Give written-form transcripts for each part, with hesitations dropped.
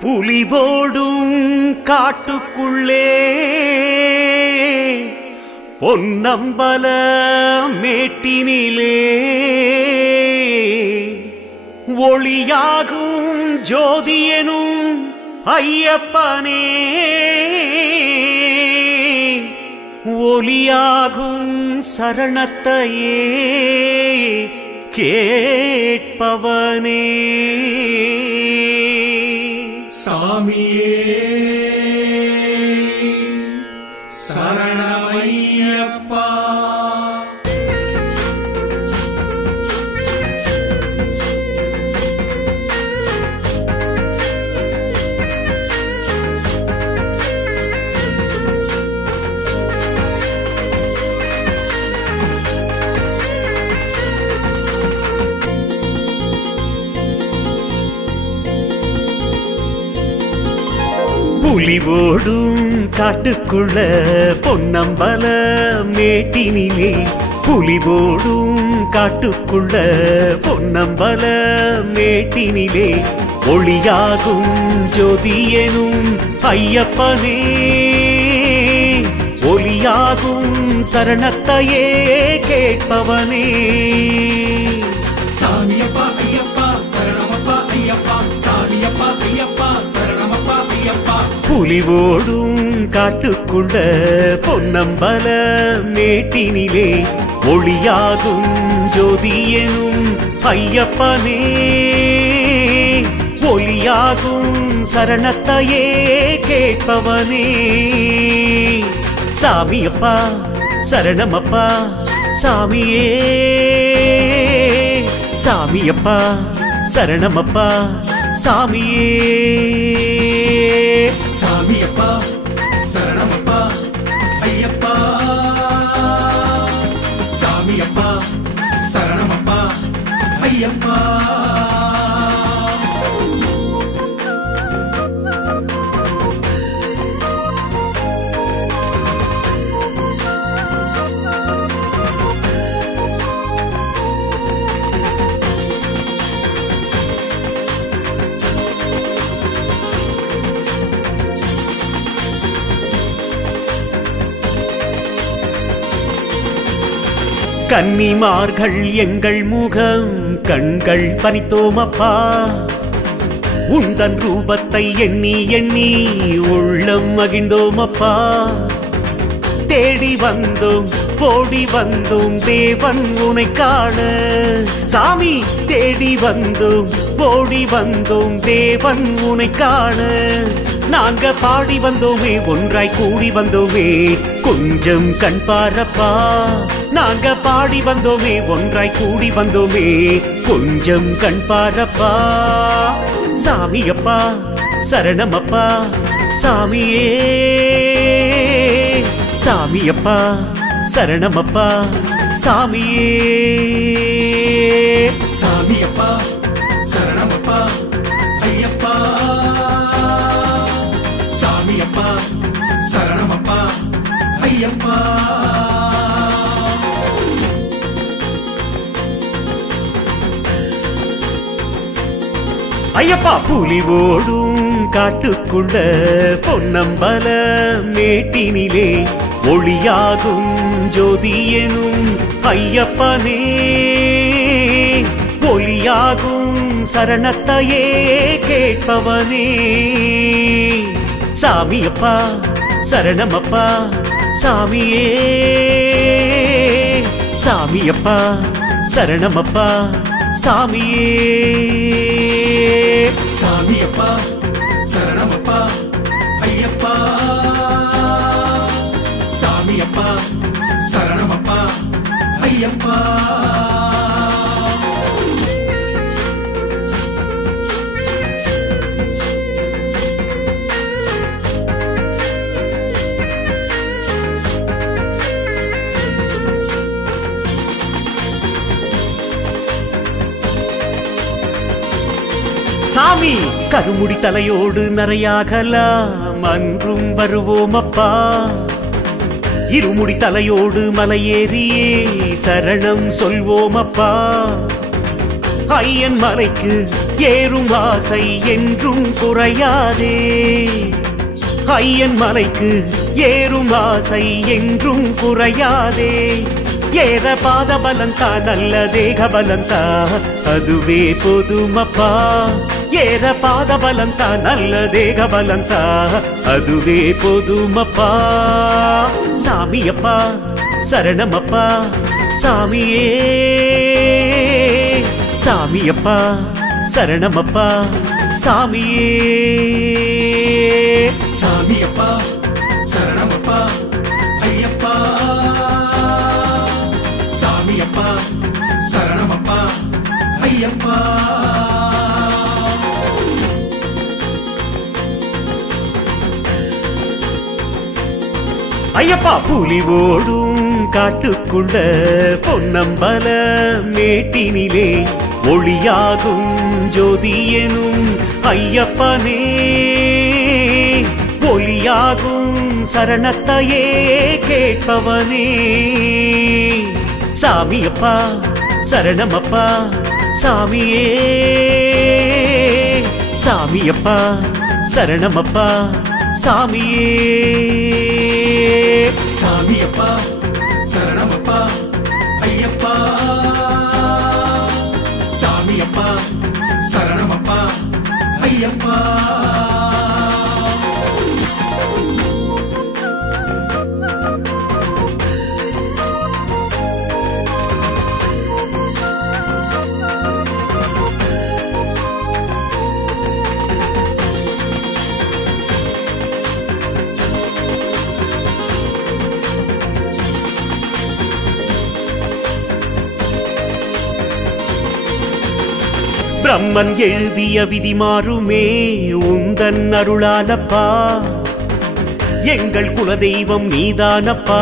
புலிவோடும் காட்டுக்குள்ளே பொன்னம்பல மேட்டினிலே ஒளியாகும் ஜோதியனும் ஐயப்பனே ஒளியாகும் சரணத்தையே கேட்பவனே சாமியே சரணமையப்பா. புலிவோடும் காட்டுக்குள்ள பொன்னம்பல மேட்டினிலே புலிவோடும் காட்டுக்குள்ள பொன்னம்பல மேட்டினிலே ஒளியாகும் ஜோதியனும் ஐயப்பனே ஒளியாகும் சரணத்தையே கேட்பவனே சாமியப்பா ஐயப்பா சரணமப்பா ஐயப்பா சாமியப்பா ஐயப்பா சரணமப்பா ஐயப்பா. புலிவோடும் காட்டுக்குள்ள பொன்னம்பல மேட்டினிலே ஒளியாகும் ஜோதியனும் ஐயப்பனே ஒளியாகும் சரணத்தையே கேட்பவனே சாமியப்பா சரணமப்பா சாமியே சாமியப்பா சரணமப்பா சாமியே சாமியப்பா சரணமப்பா ஐயப்பா சாமியப்பா சரணமப்பா ஐயப்பா. கன்னிமார்கள் எங்கள் முகம் கண்கள் பனித்தோமப்பா உந்தன் ரூபத்தை எண்ணி எண்ணி உள்ளம் மகிழ்ந்தோமப்பா தேடி வந்தோம் ஓடி வந்தோம் தேவன் உனை காண சாமி தேடி வந்தோம் ஓடி வந்தோம் தேவன் உனை காண நாங்க பாடி வந்தோமே ஒன்றாய் கூடி வந்தோமே கொஞ்சம் கண் பாரப்பா நாங்க பாடி வந்தோமே ஒன்றாய் கூடி வந்தோமே கொஞ்சம் கண் பாரப்பா சாமியப்பா சரணமப்பா சாமியே சாமியப்பா சரணமப்பா சாமியே சாமியப்பா சரணமப்பா ஐயப்பா சாமியப்பா சரணமப்பா ஐயப்பா. ஐயப்பா புலிவோடும் காட்டுக்குள்ள பொன்னம்பல மேட்டினிலே ஒளியாகும் ஜோதியனும் ஐயப்பனே ஒளியாகும் சரணத்தையே கேட்பவனே சாமியப்பா சரணமப்பா சாமியே சாமியப்பா சரணமப்பா சாமியே சாமியப்பா சரணமப்பா ஐயப்பா சாமியப்பா சரணமப்பா ஐயப்பா. சாமி கருமுடி தலையோடு நரையாகலாம் அன்றும் வருவோமப்பா இருமுடி தலையோடு மலையேறியே சரணம் சொல்வோமப்பா ஐயன் மலைக்கு ஏறும் ஆசை என்றும் குறையாதே. ஐயன் மலைக்கு ஏறும் ஆசை என்றும் குறையாதே. ஏற பாத பலந்தா நல்ல தேக பலந்தா அதுவே போதுமப்பா. ஏற பாத பலந்தா நல்ல தேக பலந்தா அதுவே போதுமப்பா. சாமியப்பா சரணமப்பா சாமியே. சாமியப்பா சரணமப்பா சாமியே. சாமியப்பா சரணமப்பா ஐயப்பா. சாமியப்பா சரணமப்பா ஐயப்பா. ஐயப்பா புலி ஓடும் காட்டுக்குள்ள பொன்னம்பல மேட்டினிலே ஒளியாகும் ஜோதியனும் ஐயப்பனே. ஒளியாகும் சரணத்தையே கேட்பவனே. சாமியப்பா சரணமப்பா சாமியே. சாமியப்பா சரணமப்பா சாமியே. சாமியப்பா சரணமப்பா ஐயப்பா. சாமியப்பா சரணமப்பா ஐயப்பா. பிரம்மன் எழுதிய விதி மாறுமே உந்தன் அருளாலப்பா. எங்கள் குலதெய்வம் நீதானப்பா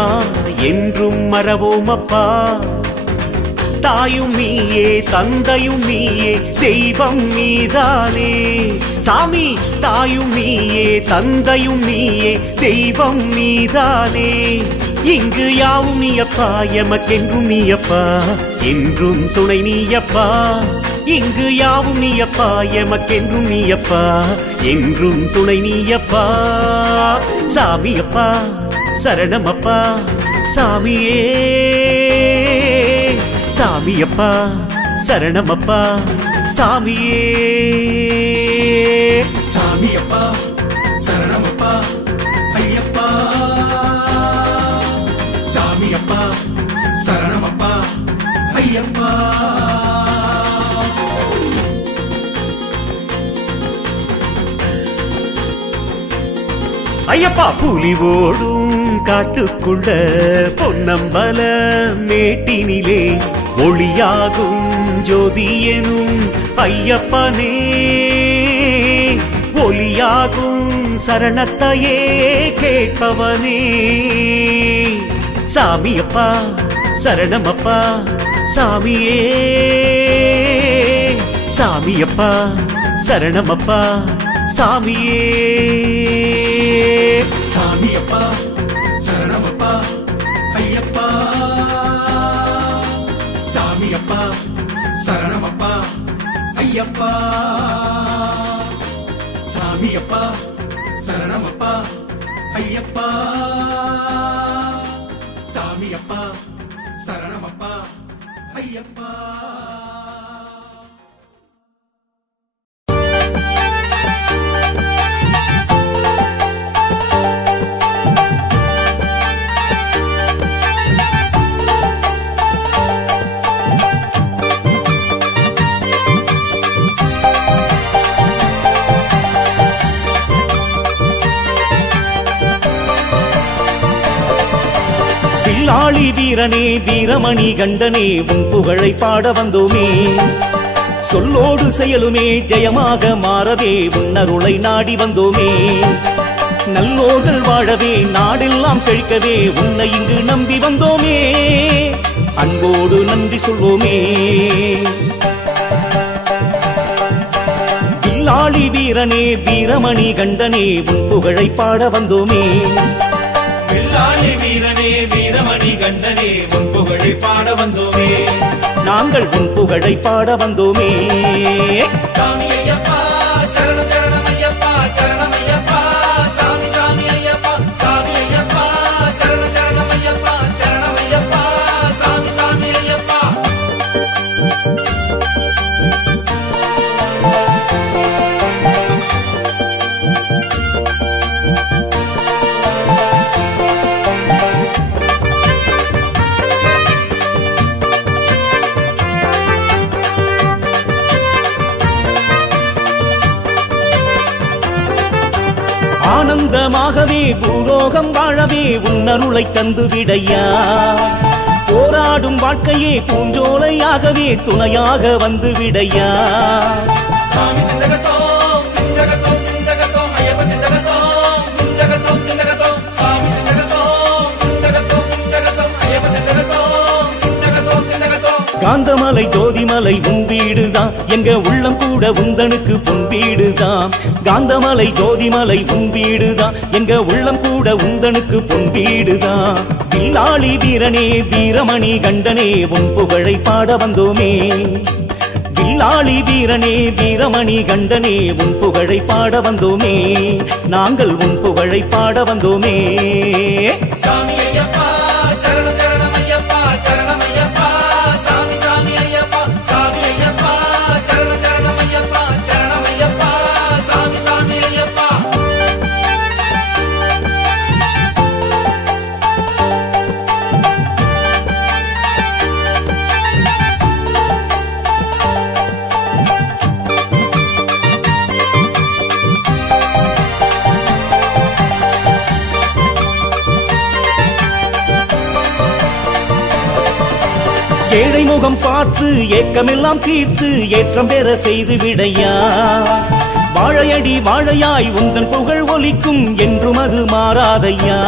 என்றும் மறவோமப்பா. தாயும் நீயே தந்தையும் நீயே தெய்வம் நீதானே. சாமி தாயும் நீயே தந்தையும் நீயே தெய்வம் நீதானே. இங்கு யாவும் நீயப்பா எமக்கென்றும் நீயப்பா என்றும் துணை நீயப்பா. இங்கு யாவும் நீயப்பா எமக்கென்றும் நீயப்பா என்றும் துணை நீயப்பா. சாமியப்பா சரணமப்பா சாமியே. சாமியப்பா சரணமப்பா சாமியே. சாமியப்பா சரணமப்பா ஐயப்பா. சாமியப்பா சரணமப்பா ஐயப்பா. ஐயப்பா புலி ஓடும் காட்டுக்குள்ள பொன்னம்பல மேட்டினிலே ஒளியாகும் ஜோதியனும் ஐயப்பனே. ஒளியாகும் சரணத்தையே கேட்பவனே. சாமியப்பா சரணமப்பா சாமியே. சாமியப்பா சரணமப்பா சாமியே. சாமியப்பா சரணமப்பா ஐயப்பா. சாமியப்பா சரணமப்பா ஐயப்பா. சாமியப்பா சரணமப்பா ஐயப்பா. சாமியப்பா சரணமப்பா ஐயப்பா. வில்லாளி வீரனே வீரமணி கண்டனே உன் புகழை பாட வந்தோமே. சொல்லோடு செயலுமே ஜெயமாக மாறவே உன்னருளை நாடி வந்தோமே. நல்லோர்கள் வாழவே நாடெல்லாம் செழிக்கவே உன்னை இங்கு நம்பி வந்தோமே. அன்போடு நன்றி சொல்வோமே. வில்லாளி வீரனே வீரமணி கண்டனே உன் புகழை பாட வந்தோமே. வில்லாளி வீரனே வீரமணி கண்டனே உன் புகழை பாட வந்தோமே. நாங்கள் உன் புகழை பாட வந்தோமே. சாமி ஐயப்பா சரணம் சரணம் ஐயப்பா சரணம் ஐயப்பா சாமி சாமி ஐயப்பா சாமி ஐயப்பா சரணம் சரணம் ஐயப்பா சரணம் ஐயப்பா சாமி சாமி ஐயப்பா. ஆனந்தமாகவே பூலோகம் வாழவே உன்னருளை தந்து விடையா. போராடும் வாழ்க்கையே பூஞ்சோலையாகவே துணையாக வந்து விடையா. சாமி திண்டகத்தோம் திண்டகத்தோம் திண்டகத்தோம் ஐயப்ப திண்டகத்தோம் திண்டகத்தோம் திண்டகத்தோம் சாமி திண்டகத்தோம் திண்டகத்தோம் திண்டகத்தோம் ஐயப்ப திண்டகத்தோம் திண்டகத்தோம் திண்டகத்தோம். காந்தமலை ஜோதிமலை உன் வீடுதான், எங்க உள்ளம் கூட உந்தனுக்கு பொன் வீடுதான். காந்தமலை ஜோதிமலை உன் வீடுதான், எங்க உள்ளம் கூட உந்தனுக்கு பொன் வீடுதான். வில்லாளி வீரனே வீரமணி கண்டனே உன் புகழை பாட வந்தோமே. வில்லாளி வீரனே வீரமணி கண்டனே உன் புகழை பாட வந்தோமே. நாங்கள் உன் புகழை பாட வந்தோமே. சாமி ஐயப்பா சரணம் சரணம் ஐயப்பா சரணம் ஐயப்பா சாமி சாமி ஐயப்பா சாமி ஐயப்பா சரணம் சரணம் ஐயப்பா சரணம் ஐயப்பா சாமி சாமி ஐயப்பா. ஏழை முகம் பார்த்து ஏக்கமெல்லாம் தீர்த்து ஏற்றம் பெற செய்து விடையா. வாழையடி வாழையாய் உந்தன் புகழ் ஒலிக்கும் என்றும் அது மாறாதையா.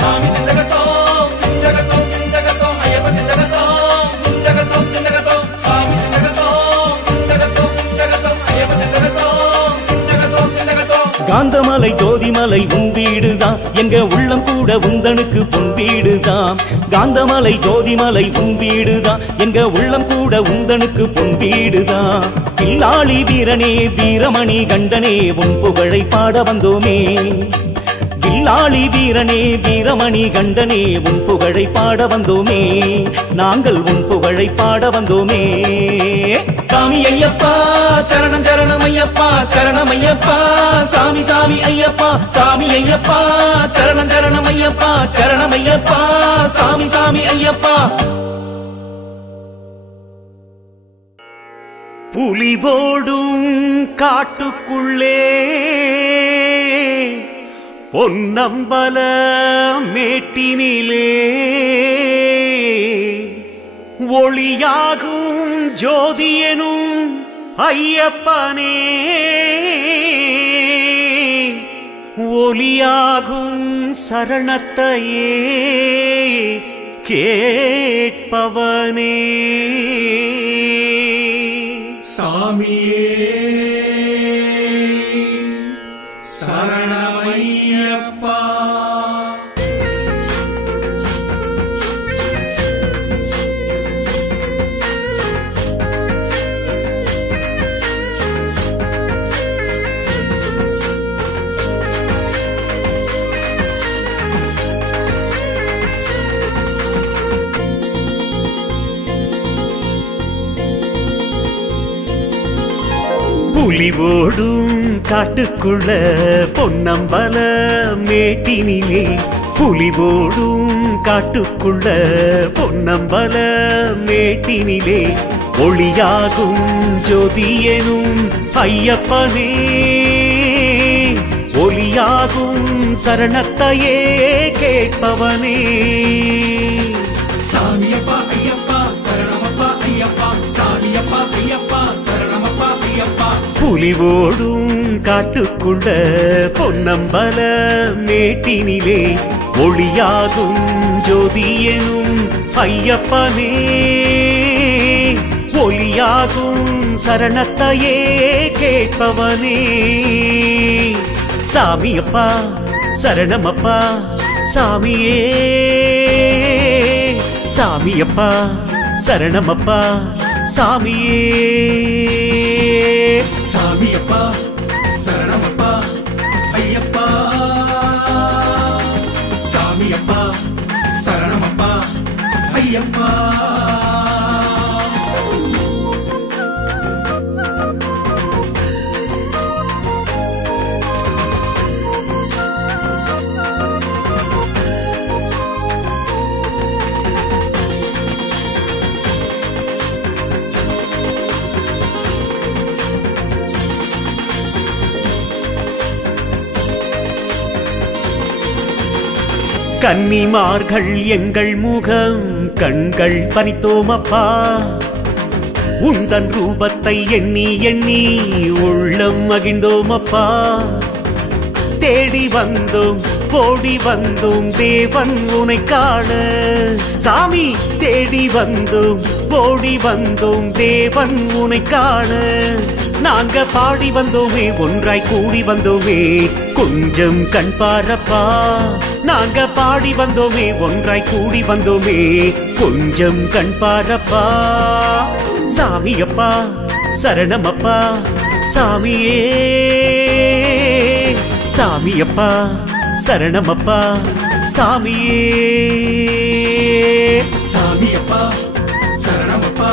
சாமி திண்டகத்தோம் திண்டகத்தோம் திண்டகத்தோம் ஐயப்ப திண்டகத்தோம் திண்டகத்தோம் திண்டகத்தோம் சாமி திண்டகத்தோம் திண்டகத்தோம் திண்டகத்தோம் ஐயப்ப திண்டகத்தோம் திண்டகத்தோம் திண்டகத்தோம். காந்தமலை ஜோதிமலை உன் வீடுதான், எங்க உள்ளம் கூட உந்தனுக்கு பொன் வீடுதான். காந்தமலை ஜோதிமலை உன் வீடுதான், எங்க உள்ளம் கூட உந்தனுக்கு பொன் வீடுதான். வில்லாளி வீரனே வீரமணி கண்டனே உன் புகழை பாட வந்தோமே. வில்லாளி வீரனே வீரமணி கண்டனே உன் புகழை பாட வந்தோமே. நாங்கள் உன் புகழை பாட வந்தோமே. சாமி ஐயப்பா சரணம் சரணம் ஐயப்பா சரணம் ஐயப்பா சாமி சாமி ஐயப்பா சாமி ஐயப்பா சரணம் சரணம் ஐயப்பா சரணம் ஐயப்பா சாமி சாமி ஐயப்பா. புலி ஓடும் காட்டுக்குள்ளே பொன்னம்பல மேட்டினிலே ஒளியாகும் ஜோதியனும் ஐயப்பனே ஒளியாகும் சரணத்தையே கேட்பவனே. சாமியே சரணமையப்பா. புலி ஓடும் காட்டுக்குள்ள பொன்னம்பல மேட்டினிலே புலி ஓடும் காட்டுக்குள்ள பொன்னம்பல மேட்டினிலே ஒளியாகும் ஜோதியனும் ஐயப்பனே ஒளியாகும் சரணத்தையே கேட்பவனே. சாமியப்பா ஐயப்பா சரணமப்பா ஐயப்பா சாமியப்பா ஐயப்பா சரணமப்பா ஐயப்பா. புலி ஓடும் காட்டுக்குள்ள பொன்னம்பல மேட்டினிலே ஒளியாகும் ஜோதியனும் ஐயப்பனே ஒளியாகும் சரணத்தையே கேட்பவனே. சாமியப்பா சரணமப்பா சாமியே சாமியப்பா சரணமப்பா சாமியே. சாமியப்பா சரணமப்பா ஐயப்பா. சாமியப்பா சரணமப்பா ஐயப்பா. கன்னிமார்கள் எங்கள் முகம் கண்கள் பனித்தோமப்பா. உந்தன் ரூபத்தை எண்ணி எண்ணி உள்ளம் மகிழ்ந்தோமப்பா. தேடி வந்தோம் ஓடி வந்தோம் தேவன் உனை காண. சாமி தேடி வந்தோம் ஓடி வந்தோம் தேவன் உனை காண. நாங்க பாடி வந்தோமே ஒன்றாய் கூடி வந்தோமே கொஞ்சம் கண் பாரப்பா. நாங்க பாடி வந்தோமே ஒன்றாய் கூடி வந்தோமே கொஞ்சம் கண் பாரப்பா. சாமியப்பா சரணமப்பா சாமியே. சாமியப்பா சரணமப்பா சாமியே. சாமியப்பா சரணமப்பா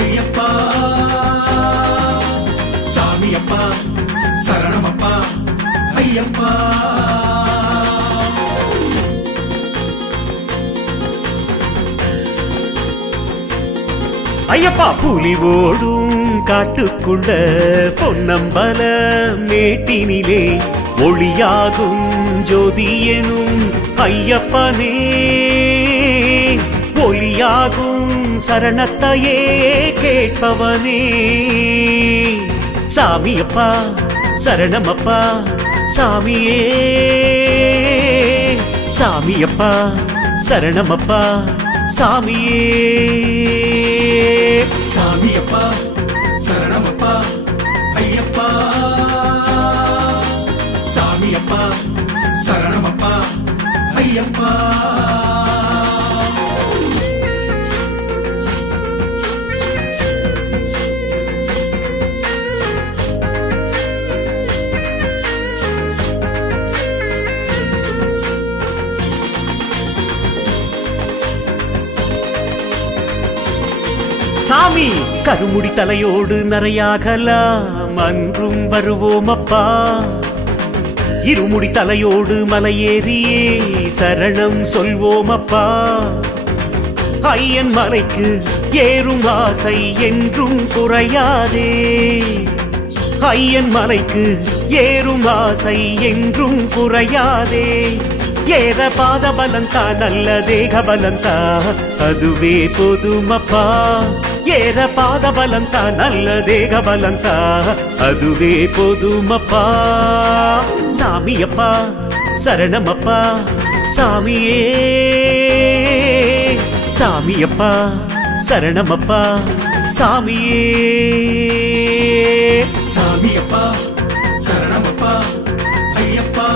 ஐயப்பா. சாமியப்பா சரணமப்பா ஐயப்பா. ஐயப்பா புலி ஓடும் காட்டுக்குள்ள பொன்னம்பல மேட்டினிலே ஒளியாகும் ஜோதியனும் ஐயப்பனே. ஒளியாகும் சரணத்தையே கேட்பவனே. சாமியப்பா சரணமப்பா சாமியே. சாமியப்பா சரணமப்பா சாமியே. சாமியப்பா சரணமப்பா ஐயப்பா. சாமியப்பா சரணமப்பா ஐயப்பா. சாமி கருமுடி தலையோடு நரையாகலாம் அன்றும் வருவோமப்பா. இருமுடி தலையோடு மலையேறியே சரணம் சொல்வோமப்பா. ஐயன் மலைக்கு ஏறும் ஆசை என்றும் குறையாதே. ஐயன் மலைக்கு ஏறும் ஆசை என்றும் குறையாதே. ஏற பாத பலந்தா நல்ல தேக பலந்தா அதுவே போதுமப்பா. ஏற பாத பலந்தா நல்ல தேக பலந்தா அதுவே போதுமப்பா. சாமியப்பா சரணமப்பா சாமியே. சாமியப்பா சரணமப்பா சாமியே. சாமியப்பா சரணமப்பா ஐயப்பா.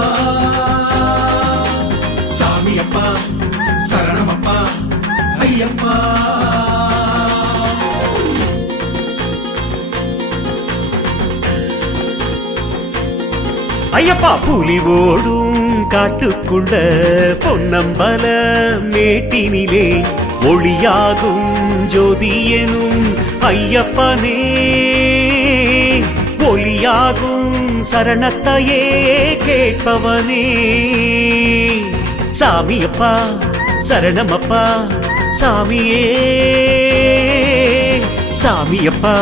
சாமியப்பா சரணமப்பா ஐயப்பா. ஐயப்பா புலி ஓடும் காட்டுக்குள்ள பொன்னம்பல மேட்டினிலே ஒளியாகும் ஜோதியனும் ஐயப்பனே. ஒளியாகும் சரணத்தையே கேட்பவனே. சாமியப்பா சரணமப்பா சாமியே. சாமியப்பா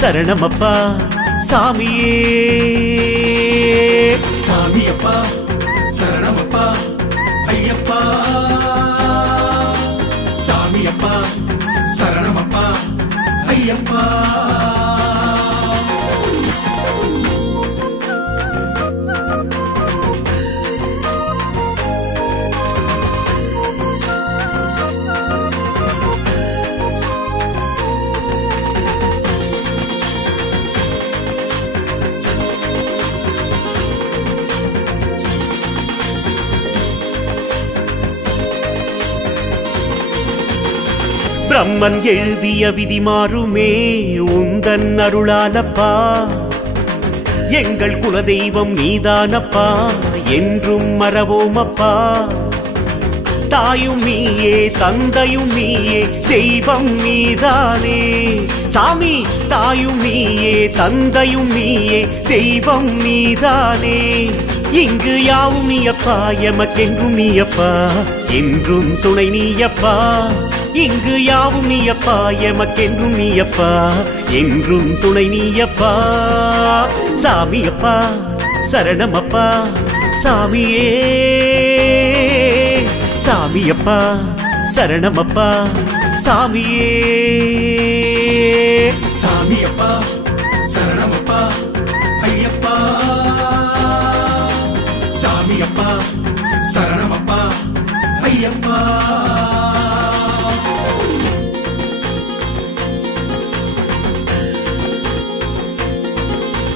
சரணமப்பா சாமியே. சாமியப்பா சரணமப்பா ஐயப்பா. சாமியப்பா சரணமப்பா ஐயப்பா. பிரம்மன் எழுதிய விதி மாறுமே உந்தன் அருளாலப்பா. எங்கள் குலதெய்வம் நீதானப்பா, என்றும் மறவோமப்பா. தாயும் நீயே தந்தையும் நீயே தெய்வம் நீதானே சாமி. தாயும் நீயே தந்தையும் நீயே தெய்வம் நீதானே. இங்கு யாவும் நீயப்பா, எமக்கென்றும் நீயப்பா, என்றும் துணை நீயப்பா. இங்கு யாவும் நீயப்பா, எமக்கென்றும் நீயப்பா, என்றும் துணை நீயப்பா. சாமியப்பா சரணமப்பா சாமியே. சாமியப்பா சரணமப்பா சாமியே. சாமியப்பா சரணமப்பா ஐயப்பா. சாமியப்பா சரணமப்பா ஐயப்பா.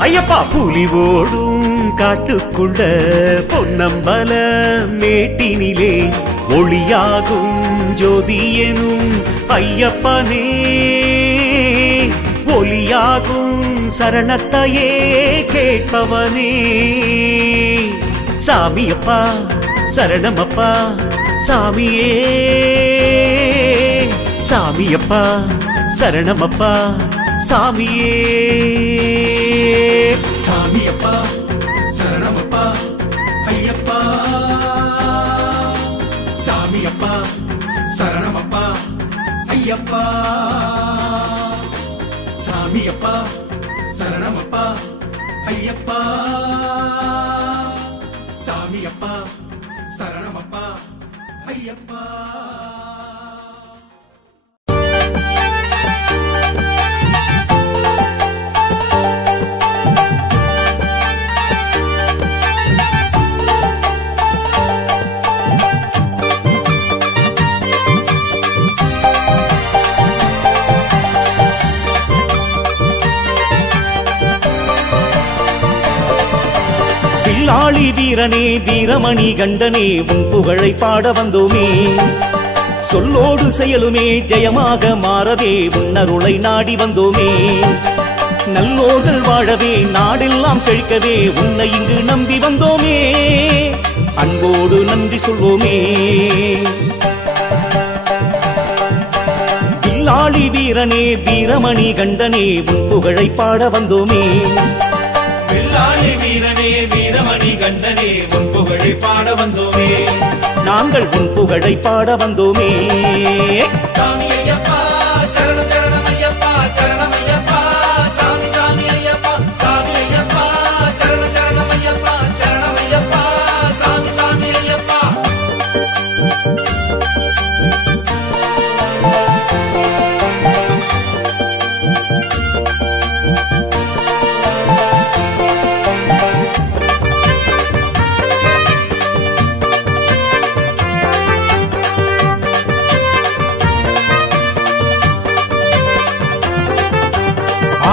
ஐயப்பா புலி ஓடும் காட்டுக்குள்ள பொன்னம்பல மேட்டினிலே ஒளியாகும் ஜோதியனும் ஐயப்பனே. ஒளியாகும் சரணத்தையே கேட்பவனே. சாமியப்பா சரணமப்பா சாமியே. சாமியப்பா சரணமப்பா சாமியே. சாமியப்பா சரணமப்பா ஐயப்பா. சாமியப்பா சரணமப்பா ஐயப்பா. சாமியப்பா சரணமப்பா ஐயப்பா. சாமியப்பா சரணமப்பா ஐயப்பா. வில்லாளி வீரனே வீரமணி கண்டனே உன் புகழை பாட வந்தோமே. சொல்லோடு செயலுமே ஜெயமாக மாறவே உன்னருளை நாடி வந்தோமே. நல்லோர்கள் வாழவே நாடெல்லாம் செழிக்கவே உன்னை இங்கு நம்பி வந்தோமே. அன்போடு நன்றி சொல்வோமே. வில்லாளி வீரனே வீரமணி கண்டனே உன் புகழை பாட வந்தோமே. வில்லாளி வீரனே வீரமணி கண்டனே உன் புகழை பாட வந்தோமே. நாங்கள் உன் புகழை பாட வந்தோமே. சாமி ஐயப்பா சரணம் சரணம் ஐயப்பா. சரணம் ஐயப்பா சாமி சாமி ஐயப்பா. சாமி ஐயப்பா சரணம் சரணம் ஐயப்பா. சரணம் ஐயப்பா சாமி சாமி ஐயப்பா.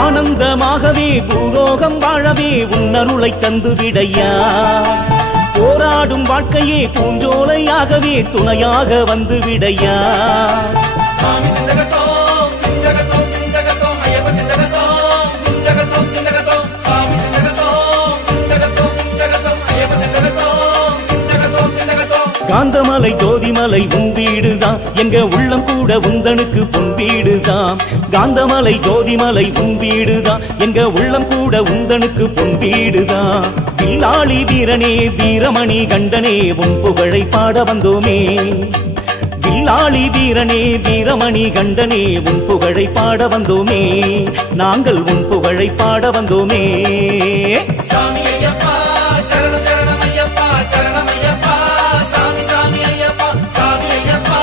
ஆனந்தமாகவே பூலோகம் வாழவே உன்னருளை தந்து விடையா. போராடும் வாழ்க்கையே பூஞ்சோலையாகவே துணையாக வந்து விடையா. சாமி திண்டகத்தோம் திண்டகத்தோம் திண்டகத்தோம் ஐயப்ப திண்டகத்தோம் திண்டகத்தோம் திண்டகத்தோம். சாமி திண்டகத்தோம் திண்டகத்தோம் திண்டகத்தோம் ஐயப்ப திண்டகத்தோம் திண்டகத்தோம் திண்டகத்தோம். காந்தமலை ஜோதிமலை உன் வீடுதான், எங்க உள்ளம் கூட உந்தனுக்கு பொன் வீடுதான். காந்தமலை ஜோதிமலை உன் வீடுதான், எங்க உள்ளம் கூட உந்தனுக்கு பொன் வீடுதான். வில்லாளி வீரனே வீரமணி கண்டனே உன் புகழை பாட வந்தோமே. வில்லாளி வீரனே வீரமணி கண்டனே உன் புகழை பாட வந்தோமே. நாங்கள் உன் புகழை பாட வந்தோமே. சாமி ஐயப்பா சரணம் சரணம் ஐயப்பா. சரணம் ஐயப்பா சாமி சாமி ஐயப்பா. சாமி ஐயப்பா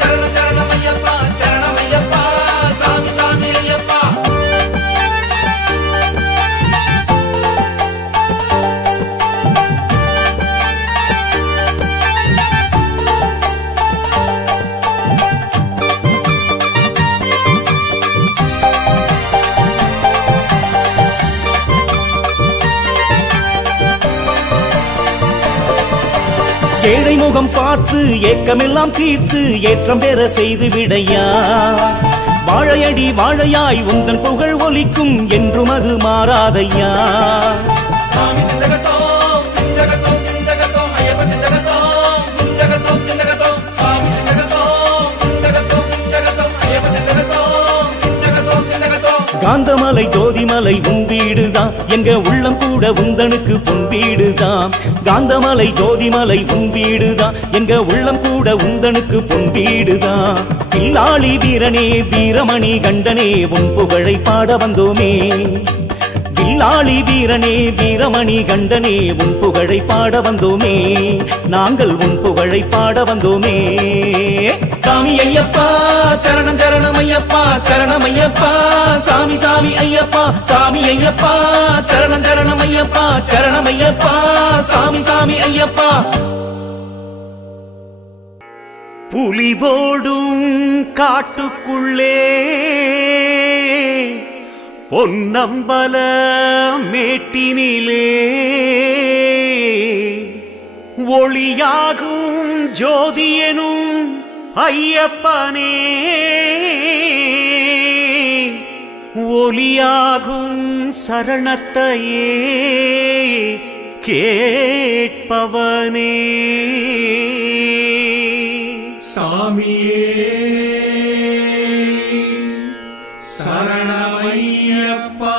சரணம் சரணம் ஐயப்பா. சரணம் ஐயப்பா சாமி சாமி ஐயப்பா. ஏழை முகம் பார்த்து ஏக்கமெல்லாம் தீர்த்து ஏற்றம் பெற செய்து விடையா. வாழையடி வாழையாய் உந்தன் புகழ் ஒலிக்கும் என்றும் அது மாறாதையா. சாமி திண்டகத்தோம் திண்டகத்தோம் திண்டகத்தோம் ஐயப்ப திண்டகத்தோம் திண்டகத்தோம் திண்டகத்தோம் சாமி திண்டகத்தோம் திண்டகத்தோம் திண்டகத்தோம் ஐயப்ப திண்டகத்தோம் திண்டகத்தோம் திண்டகத்தோம். காந்தமலை ஜோதிமலை உன் வீடுதான், எங்க உள்ளம் கூட உந்தனுக்கு பொன் வீடுதான். காந்தமலை ஜோதிமலை உன் வீடுதான், எங்க உள்ளம் கூட உந்தனுக்கு பொன் வீடுதான். பில்லாளி வீரனே வீரமணி கண்டனே உன் புகழை பாட வந்தோமே. வில்லாளி வீரனே வீரமணி கண்டனே உன் புகழை பாட வந்தோமே. நாங்கள் உன் புகழை பாட வந்தோமே. சாமி ஐயப்பா சரணம் சரணம் ஐயப்பா சரணம் ஐயப்பா சாமி சாமி ஐயப்பா சாமி ஐயப்பா சரணம் சரணம் ஐயப்பா சரணம் ஐயப்பா சாமி சாமி ஐயப்பா. புலிவோடும் காட்டுக்குள்ளே பொன்னம்பல மேட்டினிலே ஒளியாகும் ஜோதியனும் ஐயப்பனே ஒலியாகும் சரணத்தையே கேட்பவனே. சாமியே சரணமையப்பா.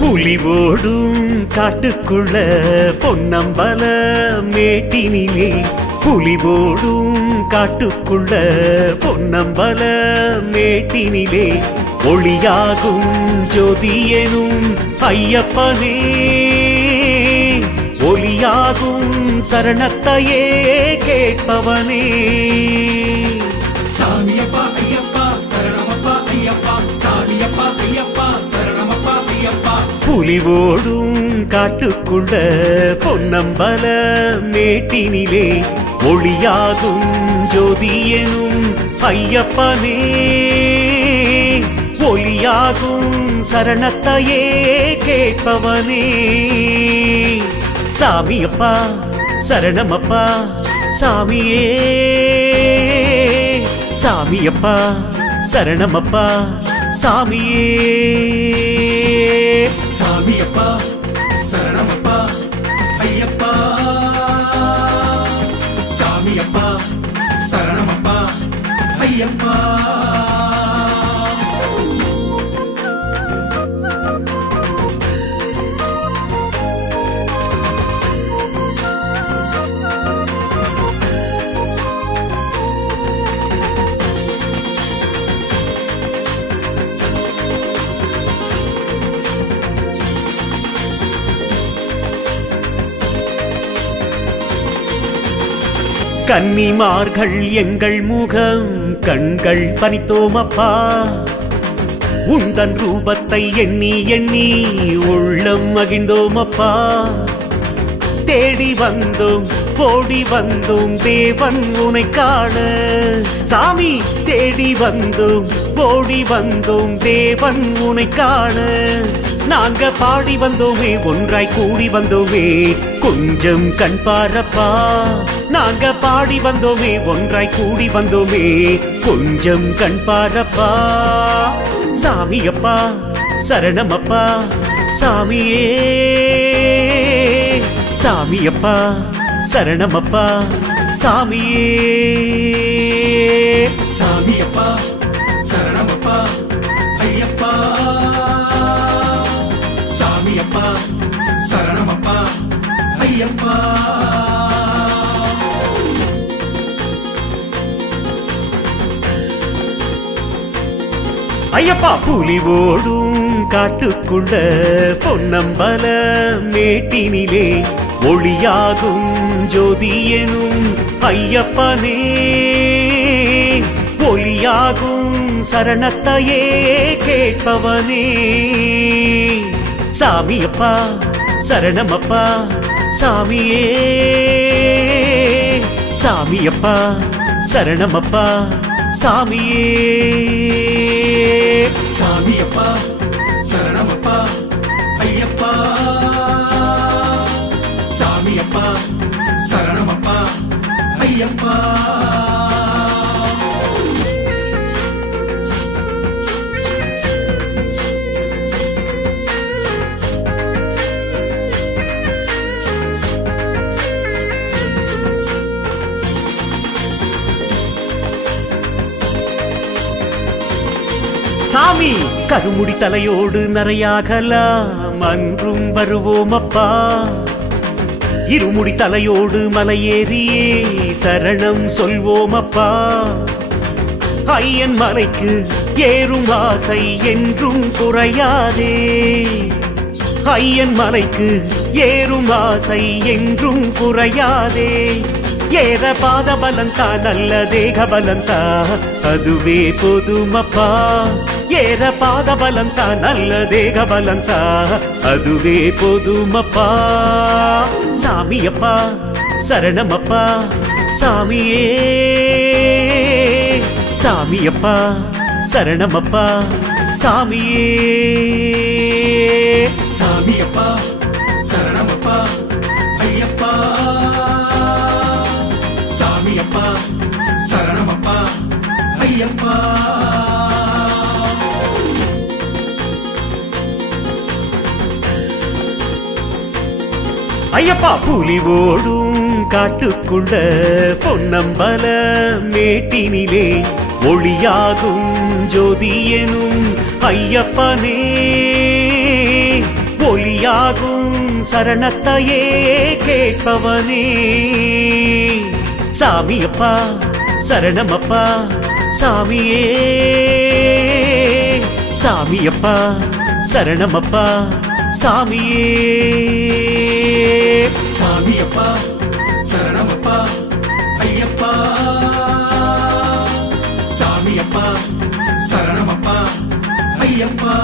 புலிவோடும் காட்டுக்குள்ள பொன்னம்பல மேட்டினிலே புலிவோடும் காட்டுக்குள்ள பொன்னம்பல மேட்டினிலே ஒளியாகும் ஜோதியனும் ஐயப்பனே ஒலியாகும் சரணத்தையே கேட்பவனே. சாமியப்பா ஐயப்பா சரணமப்பா ஐயப்பா சாமியப்பா ஐயப்பா சரணமப்பா ஐயப்பா. புலிவோடும் காட்டுக்குள்ள பொன்னம்பல மேட்டினிலே ஒளியாகும் ஜோதியனும் ஐயப்பனே ஒலியாகும் சரணத்தையே கேட்பவனே. சாமியப்பா சரணமப்பா சாமியே சாமியப்பா சரணமப்பா சாமியே. சாமியப்பா சரணமப்பா ஐயப்பா சாமியப்பா சரணமப்பா ஐயப்பா. கன்னிமார்கள் எங்கள் முகம் கண்கள் பனித்தோமப்பா உந்தன் ரூபத்தை எண்ணி எண்ணி உள்ளம் மகிழ்ந்தோமப்பா. தேடி வந்தோம் ஓடி வந்தோம் தேவன் உனை காண சாமி தேடி வந்தோம் ஓடி வந்தோம் தேவன் உனை காண. நாங்க பாடி வந்தோமே ஒன்றாய் கூடி வந்தோமே கொஞ்சம் கண் பாரப்பா. நாங்க பாடி வந்தோமே ஒன்றாய் கூடி வந்தோமே கொஞ்சம் கண் பாரப்பா. சாமியப்பா சரணமப்பா சாமியே சாமியப்பா சரணமப்பா சாமியே. சாமியப்பா சரணமப்பா ஐயப்பா சாமியப்பா சரணமப்பா ஐயப்பா. ஐயப்பா புலிவோடும் காட்டுக்குள்ள பொன்னம்பல மேட்டினிலே ஒளியாகும் ஜோதியனும் ஐயப்பனே ஒலியாகும் சரணத்தையே கேட்பவனே சாமியப்பா சரணமப்பா சாமியே சாமியப்பா சரணமப்பா சாமியே சாமியப்பா சரணமப்பா ஐயப்பா சாமியப்பா சரணமப்பா ஐயப்பா சாமி கருமுடி தலையோடு நரையாகலாம் அன்றும் வருவோம் அப்பா இருமுடி தலையோடு மலையேறியே சரணம் சொல்வோம் அப்பா ஐயன் மலைக்கு ஏறும் ஆசை என்றும் குறையாதே ஐயன் மலைக்கு ஏறும் ஆசை என்றும் குறையாதே ஏற பாத பலந்தா நல்ல தேக பலந்தா அதுவே போதுமப்பா ஏற பாத பலந்தா நல்ல தேக பலந்தா அதுவே போதுமப்பா சாமியப்பா சரணமப்பா சாமியே சாமியப்பா சரணமப்பா சாமியே சாமியப்பா சரணமப்பா ஐயப்பா சாமியப்பா சரணமப்பா ஐயப்பா ஐயப்பா புலி ஓடும் காட்டுக்குள்ள பொன்னம்பல மேட்டினிலே ஒளியாகும் ஜோதியனும் ஐயப்பனே ஒளியாகும் சரணத்தையே கேட்பவனே சாமியப்பா சரணமப்பா சாமியே சாமியப்பா சரணமப்பா சாமியே சாமியப்பா சரணமப்பா ஐயப்பா சாமியப்பா சரணமப்பா ஐயப்பா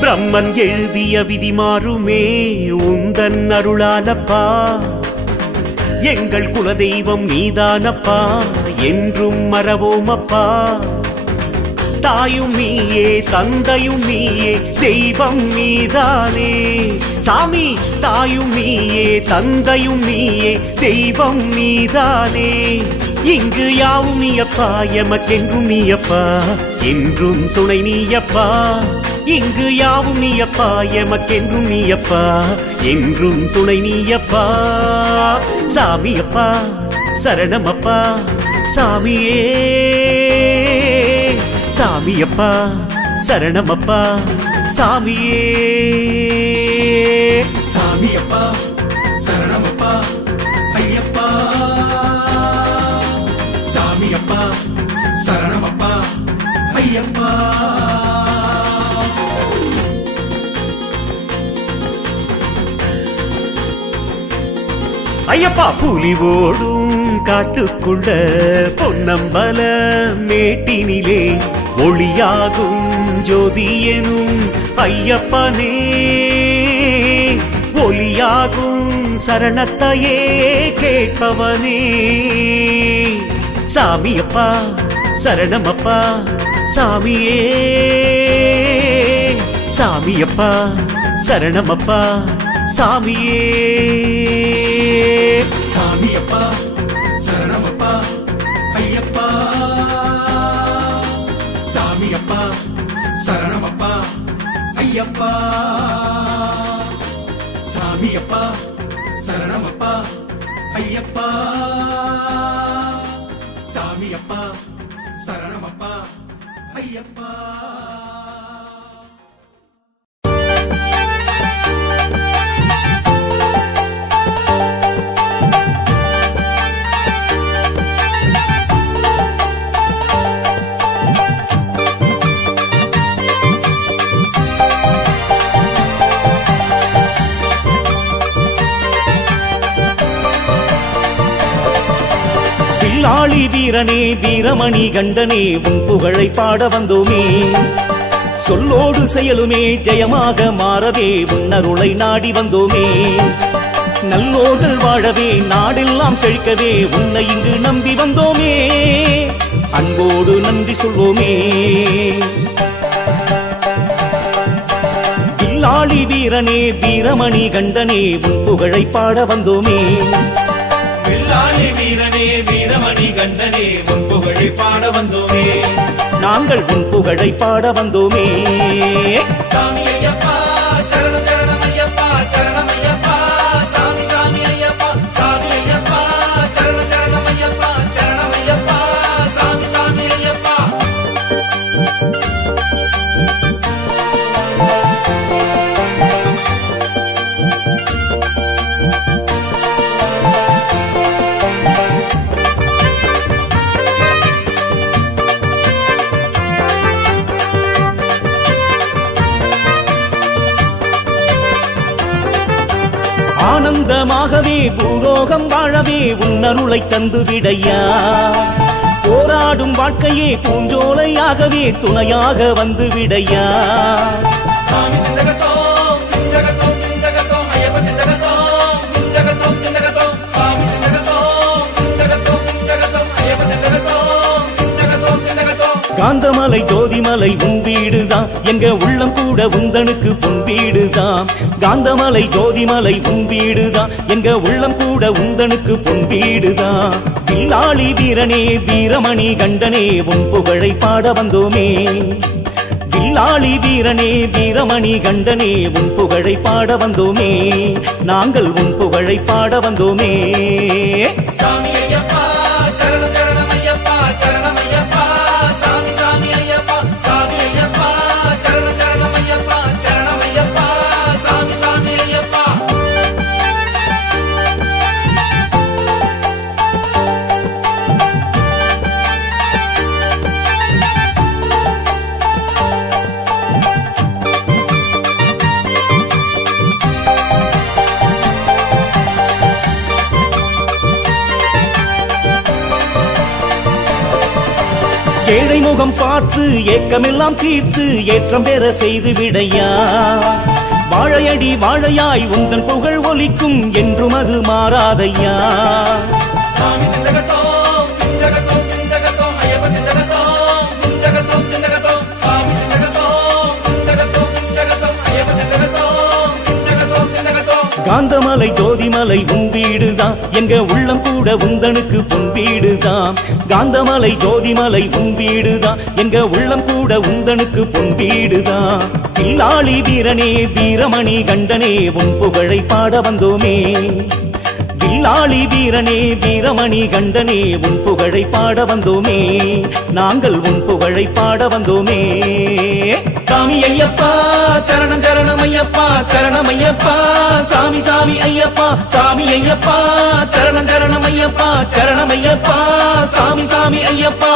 பிரம்மன் எழுதிய விதி மாறுமே உந்தன் அருளாலப்பா எங்கள் குலதெய்வம் நீதானப்பா என்றும் மறவோமப்பா தாயும் நீயே தந்தையும் நீயே தெய்வம் நீதானே சாமி தாயும் நீயே தந்தையும் நீயே தெய்வம் நீதானே இங்கு யாவும் நீயப்பா எமக்கென்றும் நீயப்பா என்றும் துணை நீயப்பா இங்கு யாவும் நீயப்பா எமக்கென்றும் நீயப்பா என்றும் துணை நீயப்பா சாமியப்பா சரணமப்பா சாமியே சாமியப்பா சரணமப்பா சாமியே சாமியப்பா சரணமப்பா ஐயப்பா சாமியப்பா சரணமப்பா ஐயப்பா ஐயப்பா புலி ஓடும் காட்டுக்குள்ள பொன்னம்பல மேட்டினிலே ஒளியாகும் ஜோதியனும் ஐயப்பனே ஒளியாகும் சரணத்தையே கேட்பவனே சாமியப்பா சரணமப்பா சாமியே சாமியப்பா சரணமப்பா சாமியே சாமியப்பா சரணமப்பா ஐயப்பா சாமியப்பா சரணமப்பா ஐயப்பா சாமியப்பா சரணமப்பா ஐயப்பா சாமியப்பா சரணமப்பா ஐயப்பா வில்லாளி வீரனே வீரமணி கண்டனே உன் புகழை பாட வந்தோமே சொல்லோடு செயலுமே ஜெயமாக மாறவே உன்னருளை நாடி வந்தோமே நல்லோர்கள் வாழவே நாடெல்லாம் செழிக்கவே உன்னை இங்கு நம்பி வந்தோமே அன்போடு நன்றி சொல்வோமே வில்லாளி வீரனே வீரமணி கண்டனே உன் புகழை பாட வந்தோமே வில்லாளி வீரனே வீரமணி கண்டனே உன் புகழை பாட வந்தோமே நாங்கள் உன் புகழை பாட வந்தோமே சாமி ஐயப்பா சரணம் சரணம் ஐயப்பா சரணம் ஐயப்பா சாமி சாமி ஐயப்பா சாமி ஐயப்பா சரணம் சரணம் ஐயப்பா சரணம் ஐயப்பா சாமி சாமி ஐயப்பா ஆனந்தமாகவே பூலோகம் வாழவே உன்னருளை தந்து விடையா போராடும் வாழ்க்கையே பூஞ்சோலையாகவே துணையாக வந்து விடையா சாமி திண்டகத்தோம் திண்டகத்தோம் திண்டகத்தோம் ஐயப்ப திண்டகத்தோம் திண்டகத்தோம் திண்டகத்தோம் சாமி திண்டகத்தோம் திண்டகத்தோம் திண்டகத்தோம் ஐயப்ப திண்டகத்தோம் திண்டகத்தோம் திண்டகத்தோம் காந்தமலை ஜோதிமலை உன் வீடுதான் எங்க உள்ளம் கூட உந்தனுக்கு பொன் வீடுதான் காந்தமலை ஜோதிமலை உன் வீடுதான் எங்க உள்ளம் கூட உந்தனுக்கு பொன் வீடுதான் வில்லாளி வீரனே வீரமணி கண்டனே உன் புகழை பாட வந்தோமே வில்லாளி வீரனே வீரமணி கண்டனே உன் புகழை பாட வந்தோமே நாங்கள் உன் புகழை பாட வந்தோமே சாமி ஐயப்பா சரணம் சரணம் ஐயப்பா சரணம் ஐயப்பா சாமி சாமி ஐயப்பா சாமி ஐயப்பா சரணம் சரணம் ஐயப்பா சரணம் ஐயப்பா சாமி சாமி ஐயப்பா ஏழை முகம் பார்த்து ஏக்கமெல்லாம் தீர்த்து ஏற்றம் பெற செய்து விடையா வாழையடி வாழையாய் உந்தன் புகழ் ஒலிக்கும் என்றும் அது மாறாதையா சாமி திண்டகத்தோம் திண்டகத்தோம் திண்டகத்தோம் ஐயப்ப திண்டகத்தோம் திண்டகத்தோம் திண்டகத்தோம் சாமி திண்டகத்தோம் திண்டகத்தோம் திண்டகத்தோம் ஐயப்ப திண்டகத்தோம் திண்டகத்தோம் திண்டகத்தோம் காந்தமலை ஜோதிமலை உன் வீடுதான் எங்க உள்ளம் கூட உந்தனுக்கு பொன் வீடுதான் காந்தமலை ஜோதிமலை உன் வீடுதான் எங்க உள்ளம் கூட உந்தனுக்கு பொன் வீடுதான் வில்லாளி வீரனே வீரமணி கண்டனே உன் புகழை பாட வந்தோமே வில்லாளி வீரனே வீரமணி கண்டனே உன் புகழை பாட வந்தோமே நாங்கள் உன் புகழை பாட வந்தோமே சாமி ஐயப்பா சரணம் சரணம் ஐயப்பா சரணம் ஐயப்பா சாமி சாமி ஐயப்பா சாமி ஐயப்பா சரணம் சரணம் ஐயப்பா சரணம் ஐயப்பா சாமி சாமி ஐயப்பா